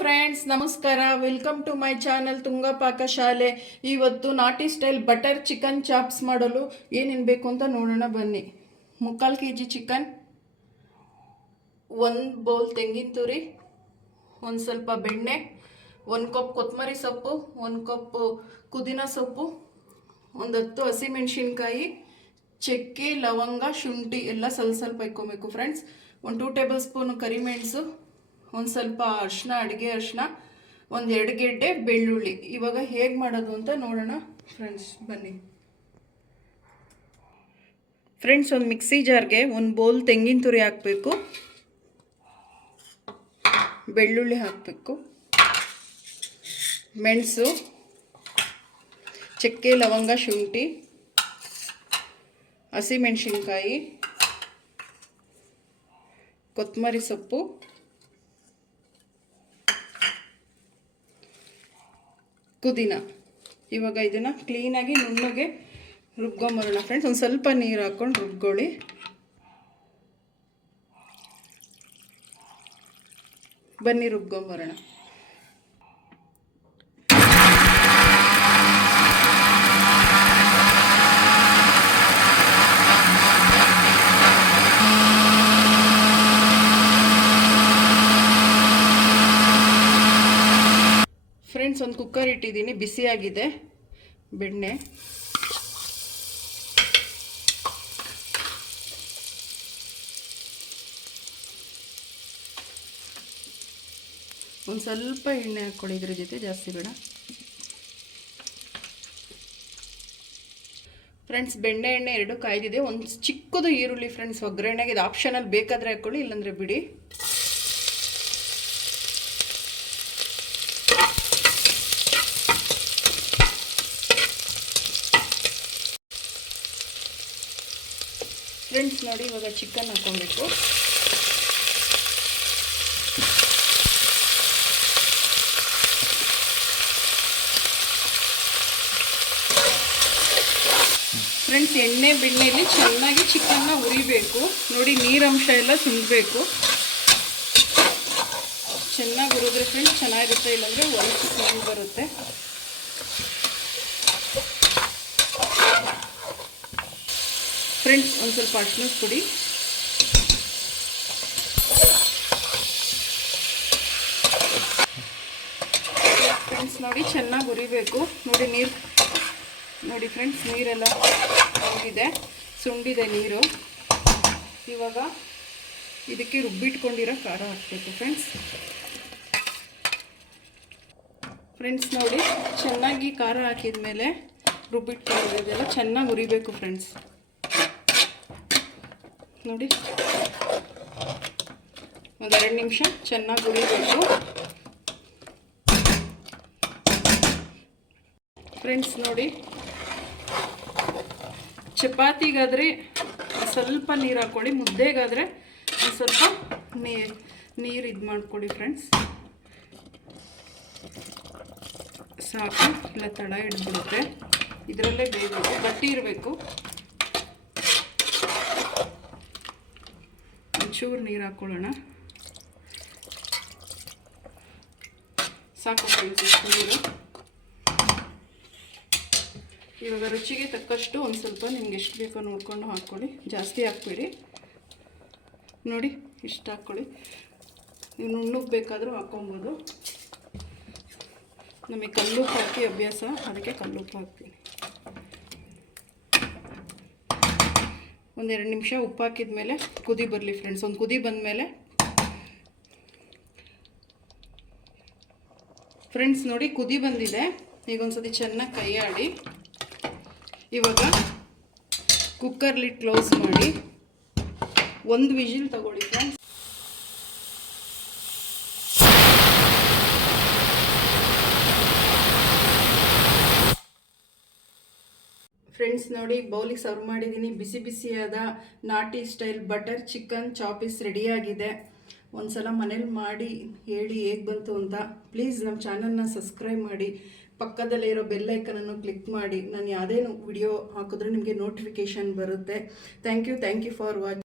Friends, ನಮಸ್ಕಾರ. Welcome to my channel Tunga Pakashale. ಇವತ್ತು ನಾಟಿ ಸ್ಟೈಲ್ ಬಟರ್ ಚಿಕನ್ ಚಾಪ್ಸ್ ಮಾಡಲು ಏನೇನು ಬೇಕು ಅಂತ ನೋಡೋಣ ಬನ್ನಿ. 3/4 kg ಚಿಕನ್, 1 ಬೌಲ್ ತೆಂಗಿನ ತುರಿ, ಒಂದು ಸ್ವಲ್ಪ ಬೆಣ್ಣೆ, 1 ಕಪ್ ಕೊತ್ತಂಬರಿ ಸೊಪ್ಪು, 1 ಕಪ್ ಪುದೀನ ಸೊಪ್ಪು, ಒಂದು 10 ಹಸಿಮೆಣಸಿನ್ಕಾಯಿ, ಚಕ್ಕೆ, ಲವಂಗ, ಶುಂಠಿ ಎಲ್ಲ ಸ್ವಲ್ಪ ಇಕ್ಕೊಬೇಕು ಫ್ರೆಂಡ್ಸ್. ಒಂದು 2 ಟೇಬಲ್ ಸ್ಪೂನ್ ಕರಿಮೆಣಸು, ಒಂದು ಸ್ವಲ್ಪ ಅರಿಶಿನ, ಅಡುಗೆ ಅರಿಶಿನ, ಒಂದು 2 ಗೆಡ್ಡೆ ಬೆಳ್ಳುಳ್ಳಿ. ಇವಾಗ ಹೇಗೆ ಮಾಡೋದು ಅಂತ ನೋಡೋಣ ಫ್ರೆಂಡ್ಸ್, ಬನ್ನಿ. ಫ್ರೆಂಡ್ಸ್, ಒಂದು ಮಿಕ್ಸಿ ಜಾರ್ಗೆ 1 ಬೌಲ್ ತೆಂಗಿನ ತುರಿ ಹಾಕಬೇಕು, ಬೆಳ್ಳುಳ್ಳಿ ಹಾಕಬೇಕು, ಮೆಣಸು, ಚಕ್ಕೆ, ಲವಂಗ, ಶುಂಠಿ, ಹಸಿಮೆಣಸಿನ್ಕಾಯಿ, ಕೊತ್ತಂಬರಿ ಸೊಪ್ಪು, ಪುದೀನ. ಇವಾಗ ಇದನ್ನು ಕ್ಲೀನಾಗಿ ನುಣ್ಣಗೆ ರುಬ್ಕೊಂಬರೋಣ ಫ್ರೆಂಡ್ಸ್. ಒಂದು ಸ್ವಲ್ಪ ನೀರು ಹಾಕ್ಕೊಂಡು ರುಬ್ಕೊಳ್ಳಿ. ಬನ್ನಿ ರುಬ್ಕೊಂಬರೋಣ. ಫ್ರೆಂಡ್ಸ್, ಒಂದು ಕುಕ್ಕರ್ ಇಟ್ಟಿದ್ದೀನಿ, ಬಿಸಿಯಾಗಿದೆ. ಬೆಣ್ಣೆ, ಒಂದು ಸ್ವಲ್ಪ ಎಣ್ಣೆ ಹಾಕ್ಕೊಳ್ಳಿ ಇದ್ರ ಜೊತೆ, ಜಾಸ್ತಿ ಬೇಡ ಫ್ರೆಂಡ್ಸ್. ಬೆಣ್ಣೆ ಎಣ್ಣೆ 2 ಕಾಯ್ದಿದೆ. ಒಂದು ಚಿಕ್ಕದು ಈರುಳ್ಳಿ ಫ್ರೆಂಡ್ಸ್, ಒಗ್ಗರಣೆಗೆ. ಇದು ಆಪ್ಷನಲ್, ಬೇಕಾದರೆ ಹಾಕ್ಕೊಳ್ಳಿ, ಇಲ್ಲಾಂದರೆ ಬಿಡಿ. ಫ್ರೆಂಡ್ಸ್ ನೋಡಿ, ಇವಾಗ ಚಿಕನ್ ಹಾಕ್ಕೊಬೇಕು. ಫ್ರೆಂಡ್ಸ್, ಎಣ್ಣೆ ಬೆಣ್ಣೆಯಲ್ಲಿ ಚೆನ್ನಾಗಿ ಚಿಕನ್ನ ಹುರಿಬೇಕು. ನೋಡಿ, ನೀರಂಶ ಎಲ್ಲ ಸುಂಡಬೇಕು. ಚೆನ್ನಾಗಿ ಹುರಿದ್ರೆ ಫ್ರೆಂಡ್ಸ್ ಚೆನ್ನಾಗಿರುತ್ತೆ, ಇಲ್ಲಾಂದರೆ ಒಳಗೆ ಸ್ಮೆಲ್ ಬರುತ್ತೆ. ಫ್ರೆಂಡ್ಸ್, ಒಂದು ಸ್ವಲ್ಪ ಅರಿಶಿನದ ಪುಡಿ, ಫ್ರೆಂಡ್ಸ್ ನೋಡಿ ಚೆನ್ನಾಗಿ ಹುರಿಬೇಕು. ನೋಡಿ ನೀರು ನೋಡಿ ಫ್ರೆಂಡ್ಸ್, ನೀರೆಲ್ಲ ಹೋಗಿದೆ, ಸುಂಡಿದೆ ನೀರು. ಇವಾಗ ಇದಕ್ಕೆ ರುಬ್ಬಿಟ್ಕೊಂಡಿರೋ ಖಾರ ಹಾಕಬೇಕು ಫ್ರೆಂಡ್ಸ್. ಫ್ರೆಂಡ್ಸ್ ನೋಡಿ, ಚೆನ್ನಾಗಿ ಖಾರ ಹಾಕಿದ ಮೇಲೆ ರುಬ್ಬಿಟ್ಕೊಂಡಿರೋದೆಲ್ಲ ಚೆನ್ನಾಗಿ ಹುರಿಬೇಕು ಫ್ರೆಂಡ್ಸ್. ನೋಡಿ, ಒಂದು 2 ನಿಮಿಷ ಚೆನ್ನಾಗಿ ಹುರಿಬೇಕು ಫ್ರೆಂಡ್ಸ್. ನೋಡಿ, ಚಪಾತಿಗಾದರೆ ಸ್ವಲ್ಪ ನೀರು ಹಾಕ್ಕೊಳ್ಳಿ, ಮುದ್ದೆಗಾದರೆ ಸ್ವಲ್ಪ ನೀರು ಇದು ಮಾಡ್ಕೊಳ್ಳಿ ಫ್ರೆಂಡ್ಸ್. ಸಾಕು, ಇಲ್ಲ ತಡ ಹಿಡಿದ್ಬಿಡುತ್ತೆ. ಇದರಲ್ಲೇ ಬೇಯಬೇಕು, ಗಟ್ಟಿ ಇರಬೇಕು. ಒಂಚೂರು ನೀರು ಹಾಕ್ಕೊಳ್ಳೋಣ, ಸಾಕು ನೀರು. ಇವಾಗ ರುಚಿಗೆ ತಕ್ಕಷ್ಟು ಒಂದು ಸ್ವಲ್ಪ ನಿಮ್ಗೆ ಎಷ್ಟು ಬೇಕೋ ನೋಡಿಕೊಂಡು ಹಾಕ್ಕೊಳ್ಳಿ, ಜಾಸ್ತಿ ಹಾಕ್ಬೇಡಿ. ನೋಡಿ, ಇಷ್ಟು ಹಾಕ್ಕೊಳ್ಳಿ. ನೀವು ನುಣ್ಣಗೆ ಬೇಕಾದರೂ ಹಾಕ್ಕೊಬೋದು. ನಮಗೆ ಕಲ್ಲುಪ್ಪು ಹಾಕಿ ಅಭ್ಯಾಸ, ಅದಕ್ಕೆ ಕಲ್ಲುಪ್ಪು ಹಾಕ್ತೀನಿ. ಒಂದು 2 ನಿಮಿಷ ಉಪ್ಪು ಹಾಕಿದ ಮೇಲೆ ಕುದಿ ಬರಲಿ ಫ್ರೆಂಡ್ಸ್. ಒಂದು ಕುದಿ ಬಂದಮೇಲೆ ಫ್ರೆಂಡ್ಸ್ ನೋಡಿ, ಕುದಿ ಬಂದಿದೆ. ಈಗ ಒಂದ್ಸತಿ ಚೆನ್ನಾಗಿ ಕೈ ಆಡಿ, ಇವಾಗ ಕುಕ್ಕರ್ ಲಿಡ್ ಕ್ಲೋಸ್ ಮಾಡಿ 1 ವಿಜಿಲ್ ತಗೊಳ್ಳಿ ಫ್ರೆಂಡ್ಸ್. ಫ್ರೆಂಡ್ಸ್ ನೋಡಿ, ಬೌಲಿಗೆ ಸರ್ವ್ ಮಾಡಿದ್ದೀನಿ. ಬಿಸಿ ಬಿಸಿಯಾದ ನಾಟಿ ಸ್ಟೈಲ್ ಬಟರ್ ಚಿಕನ್ ಚಾಪೀಸ್ ರೆಡಿಯಾಗಿದೆ. ಒಂದು ಸಲ ಮನೇಲಿ ಮಾಡಿ ಹೇಳಿ ಹೇಗೆ ಬಂತು ಅಂತ. ಪ್ಲೀಸ್ ನಮ್ಮ ಚಾನಲ್ನ ಸಬ್ಸ್ಕ್ರೈಬ್ ಮಾಡಿ, ಪಕ್ಕದಲ್ಲೇ ಇರೋ ಬೆಲ್ ಐಕನನ್ನು ಕ್ಲಿಕ್ ಮಾಡಿ. ನಾನು ಯಾವುದೇ ವಿಡಿಯೋ ಹಾಕಿದ್ರೂ ನಿಮಗೆ ನೋಟಿಫಿಕೇಷನ್ ಬರುತ್ತೆ. Thank you for watching.